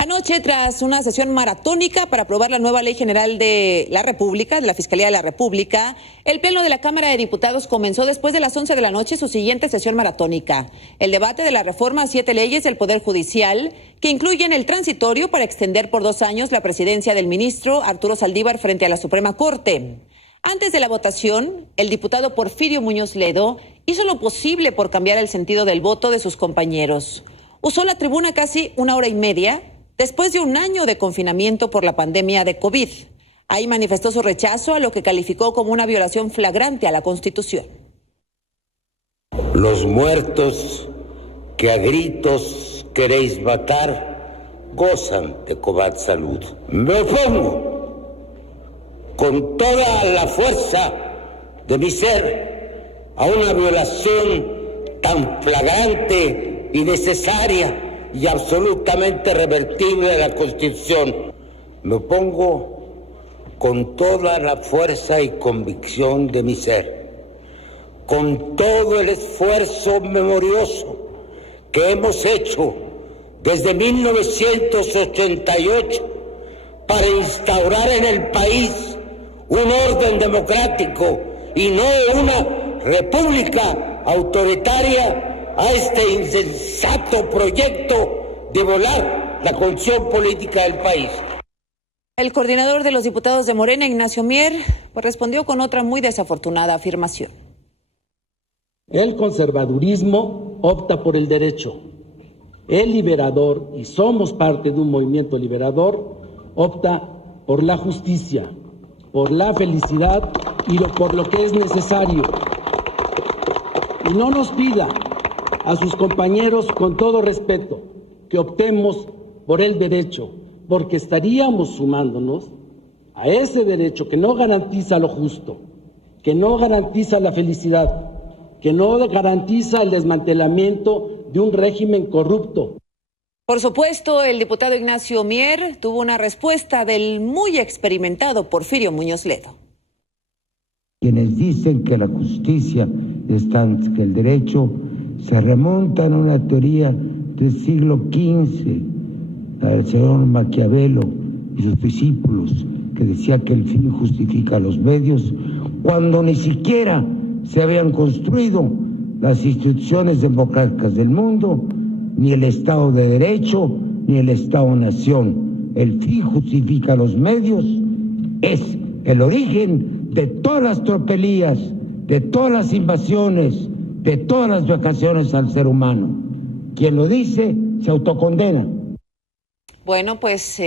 Anoche, tras una sesión maratónica para aprobar la nueva Ley General de la República, de la Fiscalía de la República, el Pleno de la Cámara de Diputados comenzó después de las 11 de la noche su siguiente sesión maratónica. El debate de la reforma a 7 leyes del Poder Judicial, que incluyen el transitorio para extender por 2 años la presidencia del ministro Arturo Saldívar frente a la Suprema Corte. Antes de la votación, el diputado Porfirio Muñoz Ledo hizo lo posible por cambiar el sentido del voto de sus compañeros. Usó la tribuna casi 1 hora y media después de 1 año de confinamiento por la pandemia de COVID. Ahí manifestó su rechazo a lo que calificó como una violación flagrante a la Constitución. Los muertos que a gritos queréis matar gozan de cobarde salud. Me opongo con toda la fuerza de mi ser a una violación tan flagrante, innecesaria y absolutamente revertible de la Constitución. Me opongo con toda la fuerza y convicción de mi ser, con todo el esfuerzo memorioso que hemos hecho desde 1988 para instaurar en el país un orden democrático y no una república autoritaria, a este insensato proyecto de volar la condición política del país. El coordinador de los diputados de Morena, Ignacio Mier, respondió con otra muy desafortunada afirmación. El conservadurismo opta por el derecho. El liberador, y somos parte de un movimiento liberador, opta por la justicia, por la felicidad y por lo que es necesario. Y no nos pida a sus compañeros, con todo respeto, que optemos por el derecho, porque estaríamos sumándonos a ese derecho que no garantiza lo justo, que no garantiza la felicidad, que no garantiza el desmantelamiento de un régimen corrupto. Por supuesto, el diputado Ignacio Mier tuvo una respuesta del muy experimentado Porfirio Muñoz Ledo. Quienes dicen que la justicia está antes que el derecho se remontan a una teoría del siglo XV, la del señor Maquiavelo y sus discípulos, que decía que el fin justifica los medios, cuando ni siquiera se habían construido las instituciones democráticas del mundo, ni el Estado de Derecho, ni el Estado-Nación. El fin justifica los medios es el origen de todas las tropelías, de todas las invasiones, de todas las vejaciones al ser humano. Quien lo dice se autocondena. Bueno, pues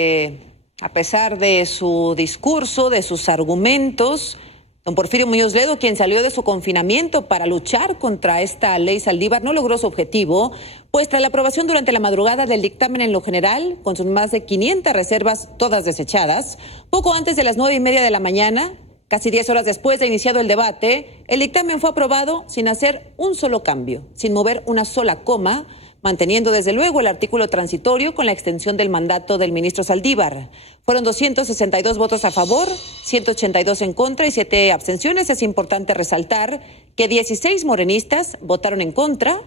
a pesar de su discurso, de sus argumentos, don Porfirio Muñoz Ledo, quien salió de su confinamiento para luchar contra esta ley Saldívar, no logró su objetivo, pues tras la aprobación durante la madrugada del dictamen en lo general, con sus más de 500 reservas, todas desechadas, poco antes de las 9:30 de la mañana, casi 10 horas después de iniciado el debate, el dictamen fue aprobado sin hacer un solo cambio, sin mover una sola coma, manteniendo desde luego el artículo transitorio con la extensión del mandato del ministro Saldívar. Fueron 262 votos a favor, 182 en contra y 7 abstenciones. Es importante resaltar que 16 morenistas votaron en contra,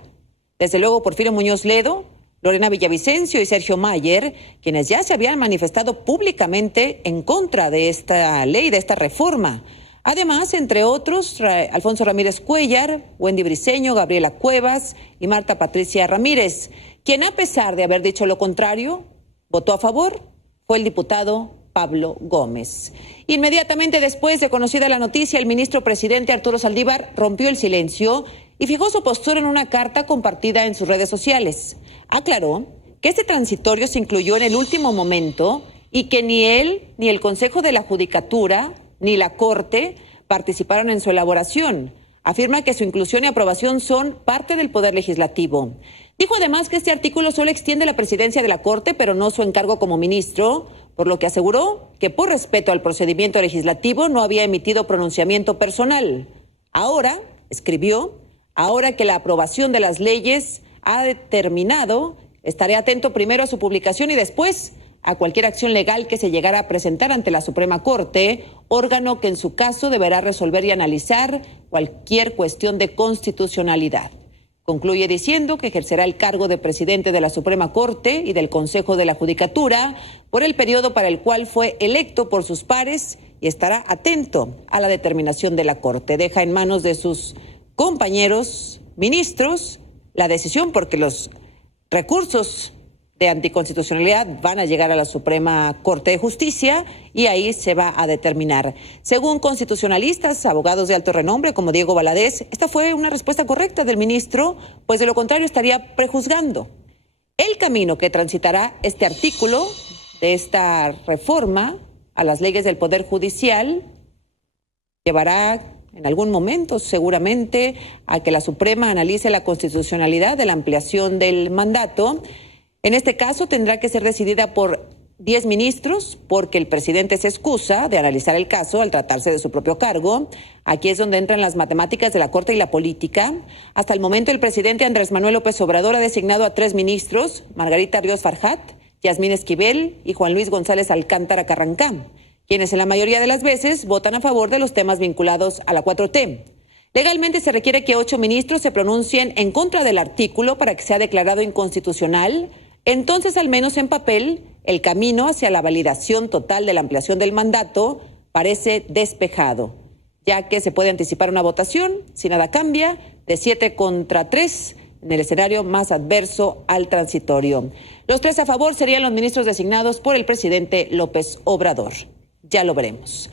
desde luego Porfirio Muñoz Ledo, Lorena Villavicencio y Sergio Mayer, quienes ya se habían manifestado públicamente en contra de esta ley, de esta reforma. Además, entre otros, Alfonso Ramírez Cuellar, Wendy Briceño, Gabriela Cuevas y Marta Patricia Ramírez, quien a pesar de haber dicho lo contrario, votó a favor, fue el diputado Pablo Gómez. Inmediatamente después de conocida la noticia, el ministro presidente Arturo Saldívar rompió el silencio y fijó su postura en una carta compartida en sus redes sociales. Aclaró que este transitorio se incluyó en el último momento y que ni él, ni el Consejo de la Judicatura, ni la Corte participaron en su elaboración. Afirma que su inclusión y aprobación son parte del Poder Legislativo. Dijo además que este artículo solo extiende la presidencia de la Corte, pero no su encargo como ministro, por lo que aseguró que por respeto al procedimiento legislativo no había emitido pronunciamiento personal. Ahora, escribió, ahora que la aprobación de las leyes ha determinado, estaré atento primero a su publicación y después a cualquier acción legal que se llegara a presentar ante la Suprema Corte, órgano que en su caso deberá resolver y analizar cualquier cuestión de constitucionalidad. Concluye diciendo que ejercerá el cargo de presidente de la Suprema Corte y del Consejo de la Judicatura por el periodo para el cual fue electo por sus pares y estará atento a la determinación de la Corte. Deja en manos de sus compañeros ministros la decisión, porque los recursos de anticonstitucionalidad van a llegar a la Suprema Corte de Justicia y ahí se va a determinar. Según constitucionalistas, abogados de alto renombre como Diego Valadez, esta fue una respuesta correcta del ministro, pues de lo contrario estaría prejuzgando el camino que transitará este artículo de esta reforma a las leyes del Poder Judicial. Llevará en algún momento seguramente a que la Suprema analice la constitucionalidad de la ampliación del mandato. En este caso tendrá que ser decidida por 10 ministros porque el presidente se excusa de analizar el caso al tratarse de su propio cargo. Aquí es donde entran las matemáticas de la Corte y la política. Hasta el momento el presidente Andrés Manuel López Obrador ha designado a 3 ministros, Margarita Ríos Farjat, Yasmín Esquivel y Juan Luis González Alcántara Carrancá, quienes en la mayoría de las veces votan a favor de los temas vinculados a la 4T. Legalmente se requiere que 8 ministros se pronuncien en contra del artículo para que sea declarado inconstitucional. Entonces, al menos en papel, el camino hacia la validación total de la ampliación del mandato parece despejado, ya que se puede anticipar una votación, si nada cambia, de 7 contra 3 en el escenario más adverso al transitorio. Los 3 a favor serían los ministros designados por el presidente López Obrador. Ya lo veremos.